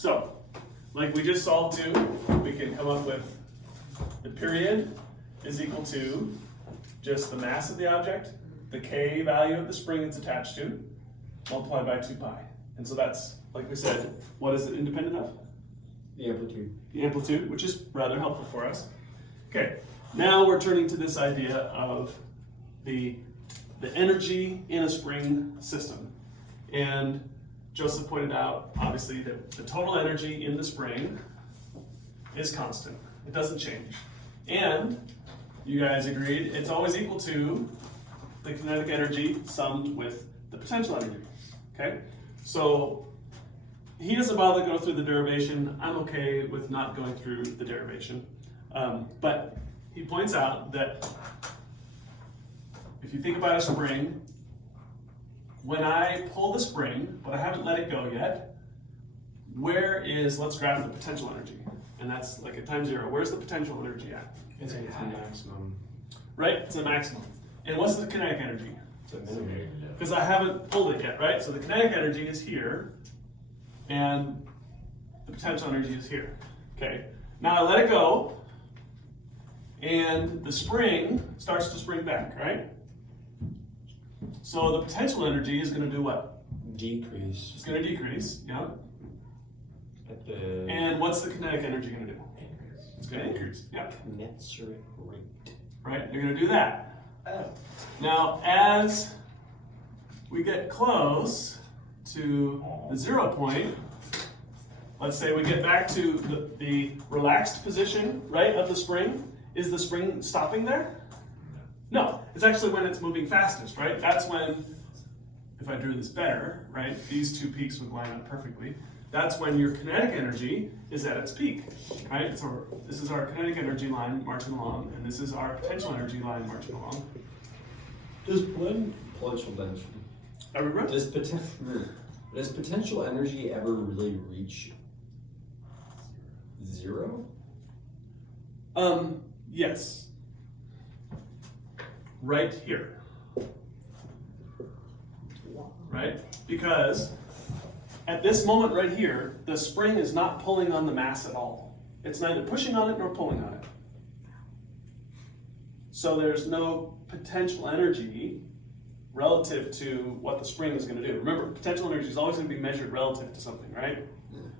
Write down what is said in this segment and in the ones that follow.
So, like we just solved two, we can come up with the period is equal to just the mass of the object, the K value of the spring it's attached to, multiplied by 2 pi. And so that's, like we said, what is it independent of? The amplitude. The amplitude, which is rather helpful for us. Okay, now we're turning to this idea of the energy in a spring system. And Joseph pointed out, obviously, that the total energy in the spring is constant. It doesn't change. And you guys agreed it's always equal to the kinetic energy summed with the potential energy. Okay? So he doesn't bother to go through the derivation. I'm okay with not going through the derivation. But he points out that if you think about a spring, when I pull the spring, but I haven't let it go yet, where is, let's graph the potential energy. And that's like at time 0. Where's the potential energy at? It's a maximum. Right? It's a maximum. And what's the kinetic energy? It's a minimum. Because I haven't pulled it yet, right? So the kinetic energy is here, and the potential energy is here. Okay. Now I let it go, and the spring starts to spring back, right? So the potential energy is going to do what? Decrease. It's going to decrease, yeah. At the And what's the kinetic energy going to do? It's going to increase, yeah. commensurate rate. Right? You're going to do that. Now, as we get close to the 0 point, let's say we get back to the relaxed position, right, of the spring. Is the spring stopping there? No, it's actually when it's moving fastest, right? That's when, if I drew this better, right, these two peaks would line up perfectly. That's when your kinetic energy is at its peak, right? So this is our kinetic energy line marching along, and this is our potential energy line marching along. Does potential energy? Everybody? Does potential energy ever really reach 0? Yes. Right here. Right? Because at this moment right here, the spring is not pulling on the mass at all. It's neither pushing on it nor pulling on it. So there's no potential energy relative to what the spring is going to do. Remember, potential energy is always going to be measured relative to something, right?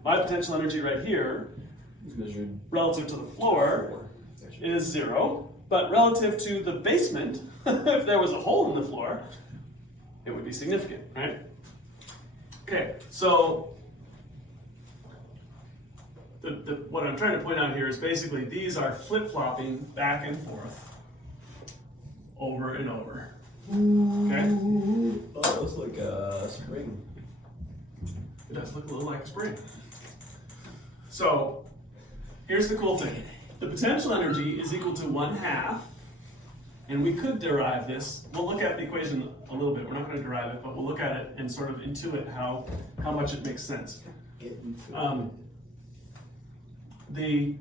My potential energy right here, It's measured relative to the floor, is 0, but relative to the basement, if there was a hole in the floor, it would be significant, right? Okay, so what I'm trying to point out here is basically these are flip-flopping back and forth over and over. Okay? Oh, it looks like a spring. It does look a little like a spring. So here's the cool thing. The potential energy is equal to 1/2, and we could derive this. We'll look at the equation a little bit. We're not going to derive it, but we'll look at it and sort of intuit how much it makes sense. The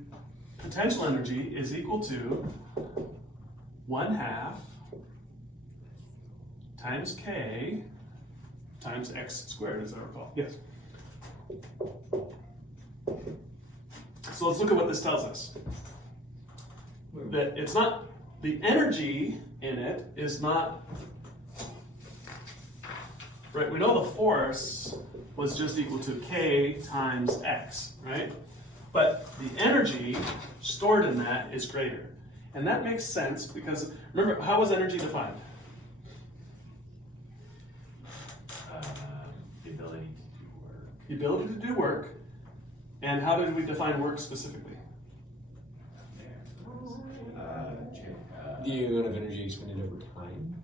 potential energy is equal to 1/2 times K times x squared, as I recall. Yes. So let's look at what this tells us. That it's not, the energy in it is not, right, we know the force was just equal to K times X, right? But the energy stored in that is greater. And that makes sense because, remember, how was energy defined? The ability to do work. The ability to do work. And how did we define work specifically? The amount of energy expended over time.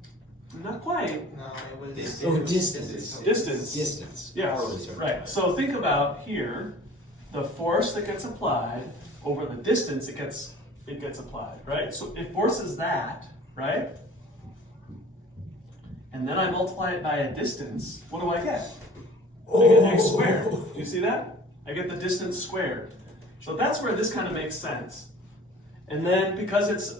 Not quite. No, it was Distance. Distance. Yes. Hourly, sorry. Right. So think about here, the force that gets applied over the distance it gets applied, right? So if force is that, right? And then I multiply it by a distance, what do I get? I get x squared. Do you see that? I get the distance squared. So that's where this kind of makes sense. And then because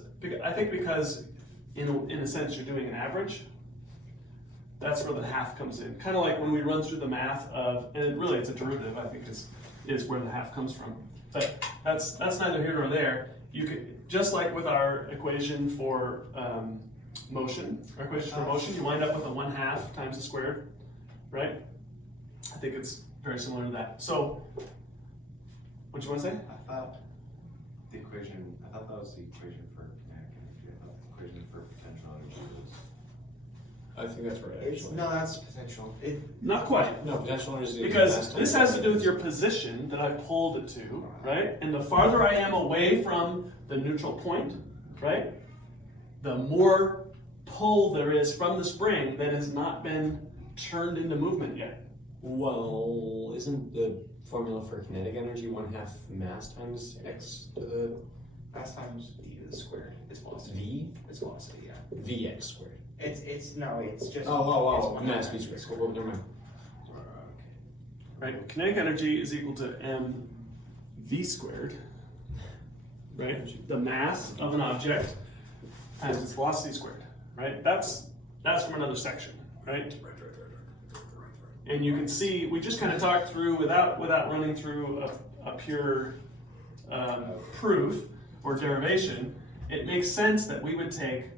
in a sense you're doing an average, that's where the half comes in. Kind of like when we run through the math of, and really it's a derivative, I think is is where the half comes from. But that's neither here nor there. You could, just like with our equation for motion, you wind up with a 1/2 times the squared, right? I think it's very similar to that. So, what do you want to say? I thought that was the equation for kinetic energy. I thought the equation for potential energy was. I think that's right, It's, actually. no, that's potential. Not quite. No, potential energy is Because this has to do with your position that I pulled it to, right? And the farther I am away from the neutral point, right, the more pull there is from the spring that has not been turned into movement yet. Well, isn't the formula for kinetic energy 1/2 mass times x to the Last times v to the squared is velocity. v? It's velocity, yeah. Vx squared. It's just. It's Mass v squared. Well, never mind. Right? Kinetic energy is equal to mv squared, right? The mass of an object times its velocity squared, right? That's from another section, right? And you can see, we just kind of talked through, without running through a pure proof or derivation, it makes sense that we would take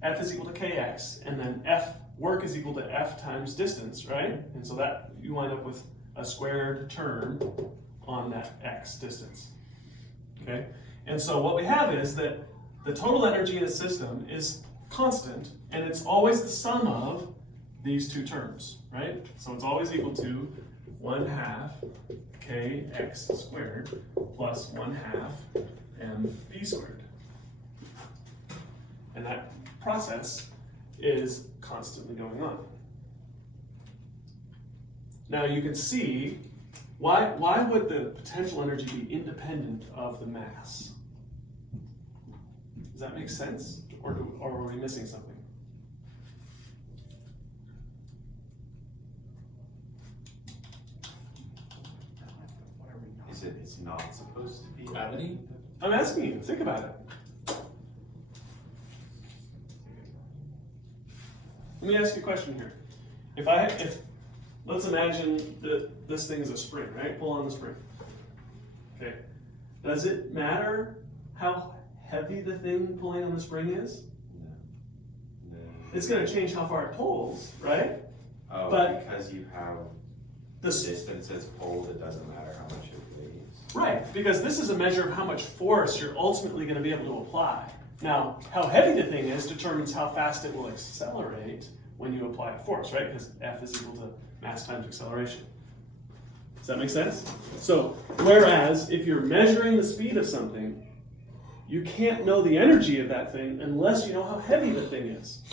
F is equal to kx, and then F work is equal to F times distance, right? And so that you wind up with a squared term on that x distance, okay? And so what we have is that the total energy in a system is constant, and it's always the sum of these two terms, right? So it's always equal to 1/2 kx squared plus 1/2 mv squared. And that process is constantly going on. Now you can see, why would the potential energy be independent of the mass? Does that make sense? Or are we missing something? It's not supposed to be. Gravity? I'm asking you, think about it. Let me ask you a question here. If let's imagine that this thing is a spring, right? Pull on the spring. Okay. Does it matter how heavy the thing pulling on the spring is? No. It's going to change how far it pulls, right? Oh, But- because you have The distance it's pulled, it doesn't matter how much it weighs. Right, because this is a measure of how much force you're ultimately going to be able to apply. Now, how heavy the thing is determines how fast it will accelerate when you apply a force, right? Because F is equal to mass times acceleration. Does that make sense? So, whereas if you're measuring the speed of something, you can't know the energy of that thing unless you know how heavy the thing is,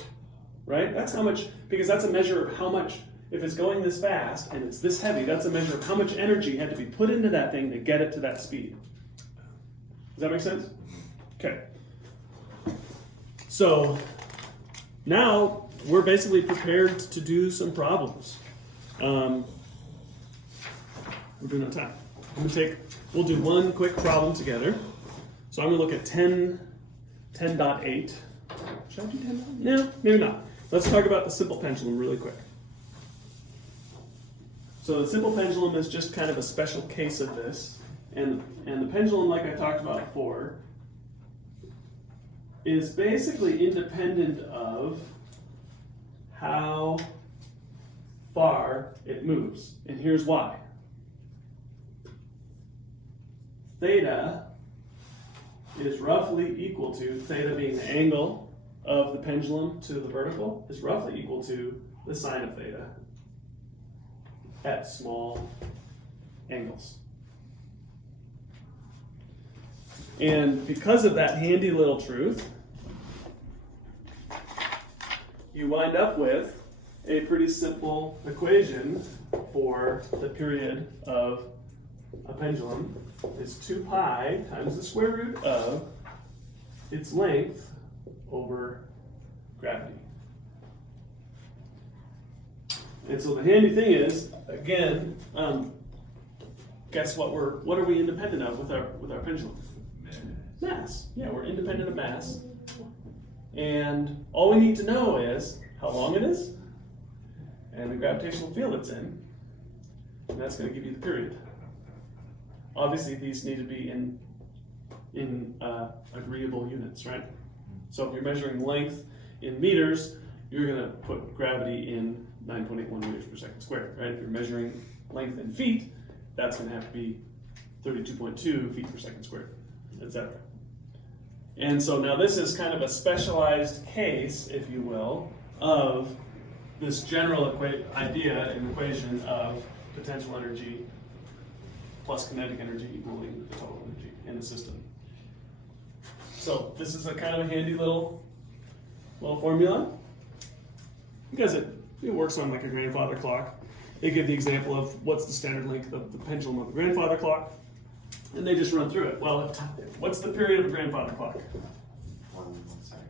right? That's how much, because that's a measure of how much. If it's going this fast and it's this heavy, that's a measure of how much energy had to be put into that thing to get it to that speed. Does that make sense? Okay. So now we're basically prepared to do some problems. We're doing it on time. We'll do one quick problem together. So I'm going to look at 10.8. Should I do 10.8? No, maybe not. Let's talk about the simple pendulum really quick. So the simple pendulum is just kind of a special case of this. And the pendulum, like I talked about before, is basically independent of how far it moves. And here's why. Theta is roughly equal to, theta being the angle of the pendulum to the vertical, is roughly equal to the sine of theta at small angles. And because of that handy little truth, you wind up with a pretty simple equation for the period of a pendulum. It's 2 pi times the square root of its length over gravity. And so the handy thing is, again, guess what are we independent of with our pendulum? Mass. Yeah, we're independent of mass. And all we need to know is how long it is and the gravitational field it's in. and that's going to give you the period. Obviously, these need to be in agreeable units, right? So if you're measuring length in meters, you're going to put gravity in 9.81 meters per second squared, right? If you're measuring length in feet, that's going to have to be 32.2 feet per second squared, etc. And so now this is kind of a specialized case, if you will, of this general idea and equation of potential energy plus kinetic energy equaling the total energy in the system. So this is a kind of a handy little formula, because it works on like a grandfather clock. They give the example of what's the standard length of the pendulum of a grandfather clock, and they just run through it. Well, what's the period of a grandfather clock? 1 second.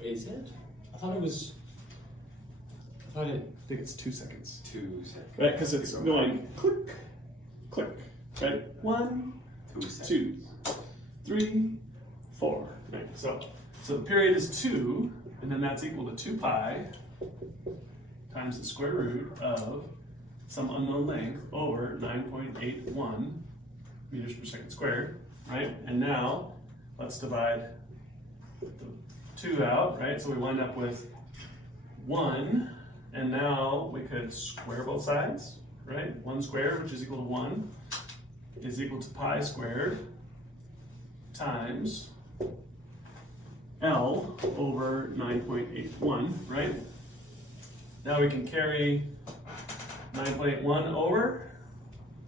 Is it? I thought it. I think it's 2 seconds. 2 seconds. Right, because it's going click, click, right? 1, 2 seconds. 2, 3, 4. Right. So the period is 2, and then that's equal to 2 pi times the square root of some unknown length over 9.81 meters per second squared, right? And now let's divide the 2 out, right? So we wind up with 1, and now we could square both sides, right? 1 squared, which is equal to 1, is equal to pi squared times L over 9.81, right? Now we can carry 9.81 over,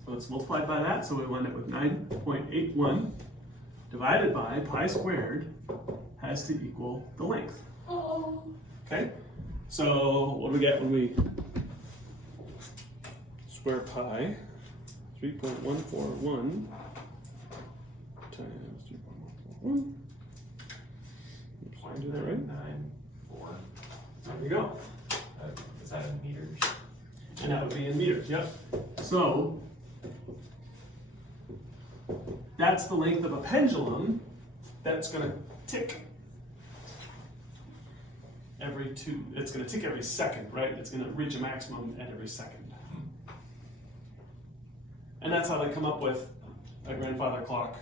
so it's multiplied by that, so we wind up with 9.81 divided by pi squared has to equal the length. Okay? So what do we get when we square pi? 3.141 times 3.141. Oops, did I do that right? 9.94. There you go. Is that in meters? And that would be in meters, yep. So that's the length of a pendulum that's going to tick it's going to tick every second, right? It's going to reach a maximum at every second. And that's how they come up with a grandfather clock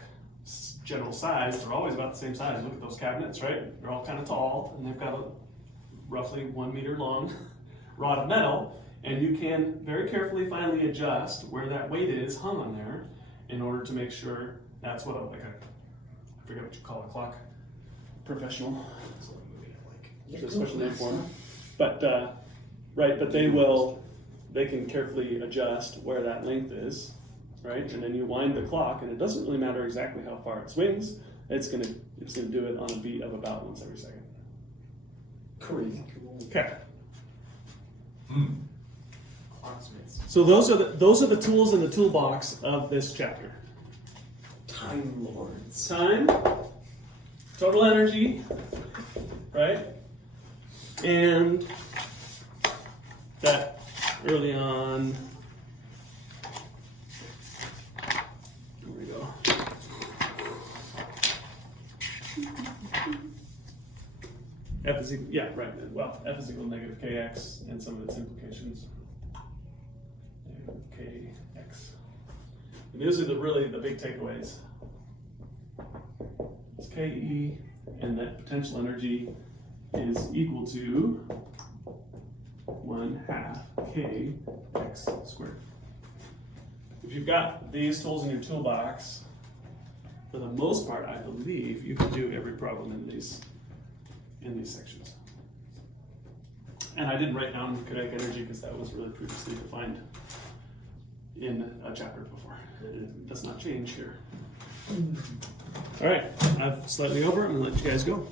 general size. They're always about the same size. Look at those cabinets, right? They're all kind of tall, and they've got a roughly 1 meter long rod of metal, and you can very carefully finally adjust where that weight is hung on there in order to make sure that's what I forget what you call a clock professional, especially informed. But right, but they can carefully adjust where that length is, right? And then you wind the clock, and it doesn't really matter exactly how far it swings. It's gonna do it on a beat of about once every second. Crazy. Okay. Clocksmiths. So those are the tools in the toolbox of this chapter. Time lords. Time, total energy, right? And that early on, there we go. F is equal, yeah, right. Well, F is equal to negative kx and some of its implications. Negative kx. And these are the big takeaways. It's Ke, and that potential energy is equal to 1/2 kx squared. If you've got these tools in your toolbox, for the most part, I believe you can do every problem in these sections. And I didn't write down kinetic energy because that was really previously defined in a chapter before. It does not change here. All right, I've slightly over. I'm gonna let you guys go.